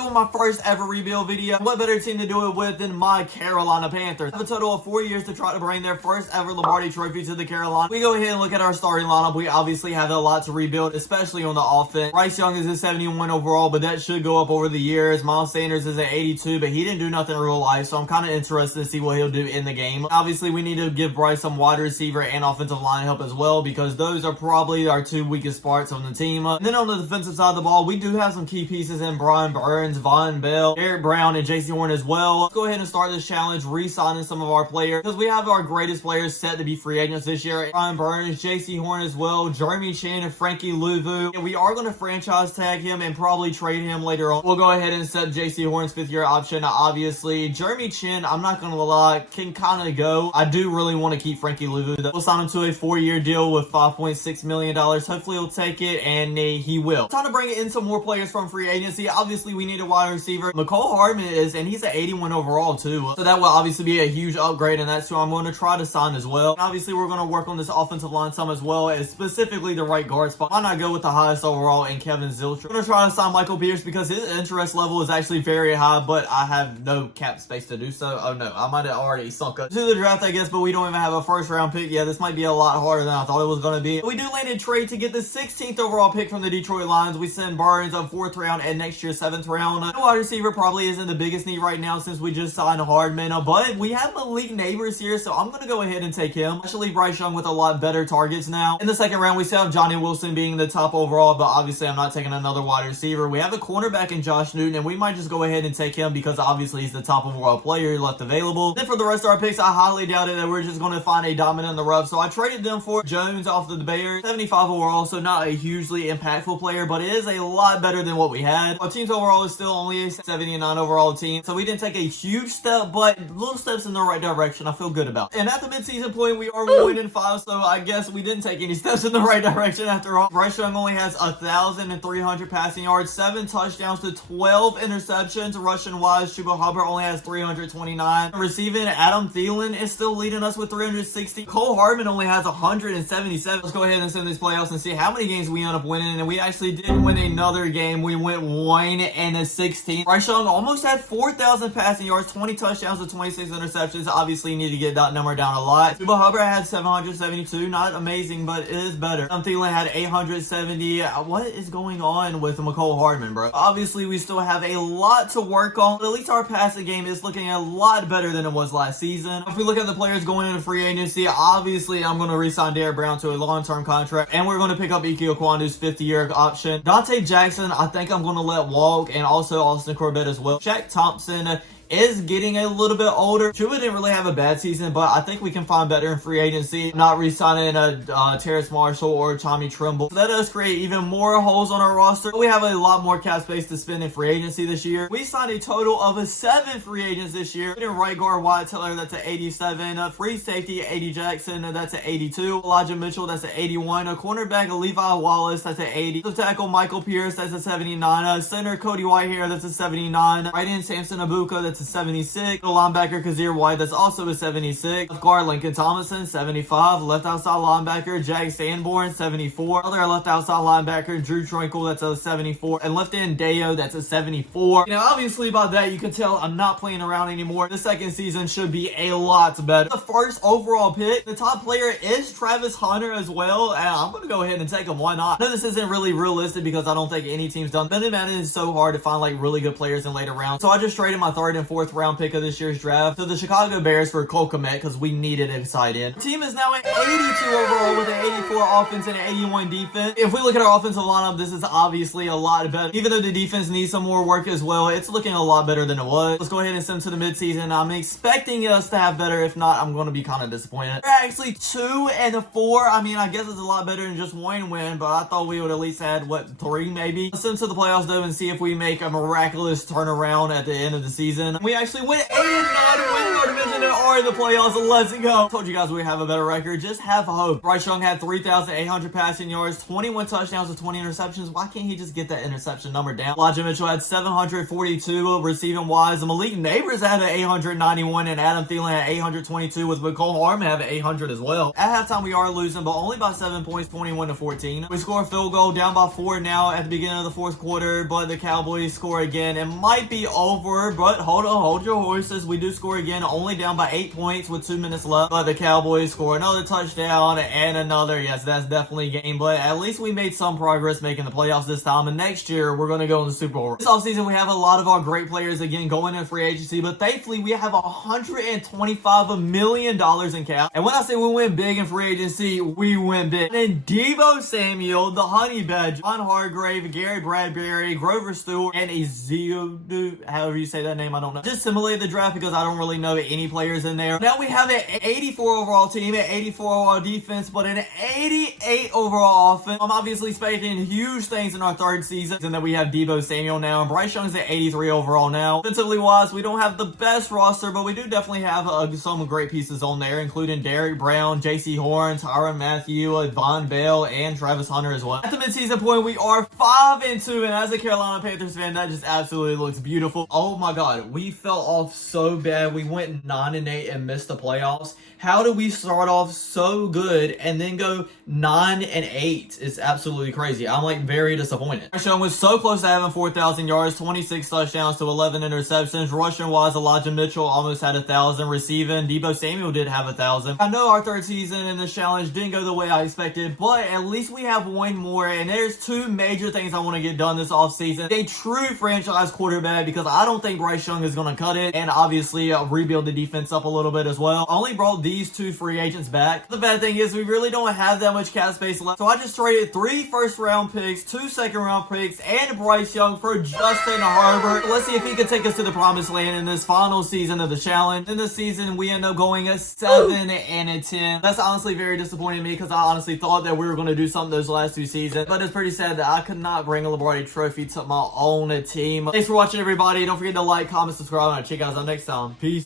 doing my first ever rebuild video. What better team to do it with than my Carolina Panthers? I have a total of 4 years to try to bring their first ever Lombardi trophy to the Carolina. We go ahead and look at our starting lineup. We obviously have a lot to rebuild, especially on the offense. Bryce Young is a 71 overall, but that should go up over the years. Miles Sanders is an 82, but he didn't do nothing in real life, so I'm kind of interested to see what he'll do in the game. Obviously, we need to give Bryce some wide receiver and offensive line help as well, because those are probably our two weakest parts on the team. And then on the defensive side of the ball, we do have some key pieces in Brian Burns, Von Bell, Eric Brown, and JC Horn as well. Let's go ahead and start this challenge, re-signing some of our players, because we have our greatest players set to be free agents this year. Brian Burns, JC Horn as well, Jeremy Chin, and Frankie Louvu. And we are going to franchise tag him and probably trade him later on. We'll go ahead and set JC Horn's 5th year option. Obviously, Jeremy Chin, I'm not going to lie, can kind of go. I do really want to keep Frankie Louvu. We'll sign him to a 4-year deal with $5.6 million. Hopefully he'll take it, and he will. Time to bring in some more players from free agency. Obviously, we need a wide receiver. McCole Hardman is, and he's an 81 overall too. So that will obviously be a huge upgrade, and that's who I'm going to try to sign as well. And obviously, we're going to work on this offensive line some as well, as specifically the right guard spot. Why not go with the highest overall in Kevin Zilch? We're going to try to sign Michael Pierce because his interest level is actually very high, but I have no cap space to do so. Oh no, I might have already sunk up to the draft, I guess, but we don't even have a first round pick. Yeah, this might be a lot harder than I thought it was going to be. We do land a trade to get the 16th overall pick from the Detroit Lions. We send Burns on 4th round and next year's 7th round. The wide receiver probably isn't the biggest need right now since we just signed Hardman, but we have Malik Neighbors here, so I'm going to go ahead and take him. Especially Bryce Young with a lot better targets now. In the second round, we still have Johnny Wilson being the top overall, but obviously I'm not taking another wide receiver. We have a cornerback in Josh Newton, and we might just go ahead and take him because obviously he's the top overall player left available. Then for the rest of our picks, I highly doubted that we're just going to find a diamond in the rough, so I traded them for Jones off of the Bears. 75 overall, so not a hugely impactful player, but it is a lot better than what we had. Our team's overall is still only a 79 overall team, so we didn't take a huge step, but little steps in the right direction. I feel good about. And at the midseason point, we are 1-5, so I guess we didn't take any steps in the right direction after all. Bryce Young only has 1,300 passing yards, 7 touchdowns to 12 interceptions. Rushing wise, Chuba Hubbard only has 329. Receiving, Adam Thielen is still leading us with 360. Cole Hardman only has 177. Let's go ahead and send these playoffs and see how many games we end up winning. And we actually did win another game. We went 1-16. Bryce Young almost had 4,000 passing yards, 20 touchdowns to 26 interceptions. Obviously, need to get that number down a lot. Chuba Hubbard had 772. Not amazing, but it is better. Adam Thielen had 870. What is going on with McCole Hardman, bro? Obviously, we still have a lot to work on, but at least our passing game is looking a lot better than it was last season. If we look at the players going into free agency, obviously, I'm going to re-sign Derek Brown to a long-term contract, and we're going to pick up Ike Okwandu's 50-year option. Dante Jackson, I think I'm going to let walk, and also Austin Corbett as well. Shaq Thompson is getting a little bit older. Chuba didn't really have a bad season, but I think we can find better in free agency. Not re-signing Terrace Marshall or Tommy Tremble. So that does create even more holes on our roster. We have a lot more cap space to spend in free agency this year. We signed a total of 7 free agents this year. In right guard, Wyatt Teller, that's an 87. Free safety, A.D. Jackson, that's an 82. Elijah Mitchell, that's an 81. A cornerback, Levi Wallace, that's an 80. The tackle, Michael Pierce, that's a 79. Center, Cody Whitehair, that's a 79. Right end, Samson Abuka, that's a 76. Linebacker Kazir White, that's also a 76. Left guard Lincoln Thomason, 75. Left outside linebacker Jack Sanborn, 74. Other left outside linebacker Drew Trinkle, that's a 74. And left end Deo, that's a 74. You know, obviously by that you can tell I'm not playing around anymore. The second season should be a lot better. The first overall pick, the top player is Travis Hunter as well. And I'm gonna go ahead and take him. Why not? I know this isn't really realistic because I don't think any team's done. But in Madden is so hard to find like really good players in later rounds. So I just traded my 3rd and 4th round pick of this year's draft to the Chicago Bears for Cole Kmet because we needed a side end. The team is now at 82 overall with an 84 offense and an 81 defense. If we look at our offensive lineup, this is obviously a lot better. Even though the defense needs some more work as well, it's looking a lot better than it was. Let's go ahead and send to the midseason. I'm expecting us to have better. If not, I'm going to be kind of disappointed. We're actually 2-4. I mean, I guess it's a lot better than just one win, but I thought we would at least had, 3 maybe? Let's send to the playoffs though and see if we make a miraculous turnaround at the end of the season. We actually went 8-9, winning our division and are in the playoffs. Let's go. Told you guys we have a better record. Just have hope. Bryce Young had 3,800 passing yards, 21 touchdowns with 20 interceptions. Why can't he just get that interception number down? Elijah Mitchell had 742 receiving wise. Malik Neighbors had an 891 and Adam Thielen had 822 with McCole Harmon having 800 as well. At halftime we are losing, but only by 7 points, 21-14. We score a field goal, down by 4 now at the beginning of the fourth quarter, but the Cowboys score again. It might be over, but hold your horses. We do score again, only down by 8 points with 2 minutes left, but the Cowboys score another touchdown and another. Yes, that's definitely a game, but at least we made some progress making the playoffs this time, and next year we're going to go in the Super Bowl. This offseason we have a lot of our great players again going in free agency, but thankfully we have $125 million in cap. And when I say we win big in free agency, we win big. And Deebo Samuel, the Honey Badger, John Hargrave, Gary Bradbury, Grover Stewart, and Ezeudu, however you say that name, I don't know. Just simulate the draft because I don't really know any players in there. Now we have an 84 overall team, an 84 overall defense, but an 88 overall offense. I'm obviously expecting huge things in our third season, and then we have Deebo Samuel now, and Bryce Young's at 83 overall now. Defensively wise, we don't have the best roster, but we do definitely have some great pieces on there, including Derek Brown, J.C. Horn, Tyrann Mathieu, Von Bell, and Travis Hunter as well. At the midseason point, we are 5-2, and as a Carolina Panthers fan, that just absolutely looks beautiful. Oh my god, we fell off so bad. We went 9-8 and missed the playoffs. How do we start off so good and then go 9-8? It's absolutely crazy. I'm like very disappointed. Bryce Young was so close to having 4,000 yards, 26 touchdowns to 11 interceptions. Rushing wise, Elijah Mitchell almost had 1,000. Receiving, Deebo Samuel did have 1,000. I know our third season in this challenge didn't go the way I expected, but at least we have one more, and there's two major things I want to get done this offseason. A true franchise quarterback, because I don't think Bryce Young is going to cut it, and obviously rebuild the defense up a little bit as well. I only brought these two free agents back. The bad thing is we really don't have that much cap space left, so I just traded 3 first-round picks, 2 second-round picks, and Bryce Young for Justin Herbert. Let's see if he can take us to the promised land in this final season of the challenge. In this season, we end up going a 7-10. That's honestly very disappointing me because I honestly thought that we were going to do something those last 2 seasons, but it's pretty sad that I could not bring a Lombardi trophy to my own team. Thanks for watching, everybody. Don't forget to like, comment, subscribe, and I'll check you guys out next time. Peace.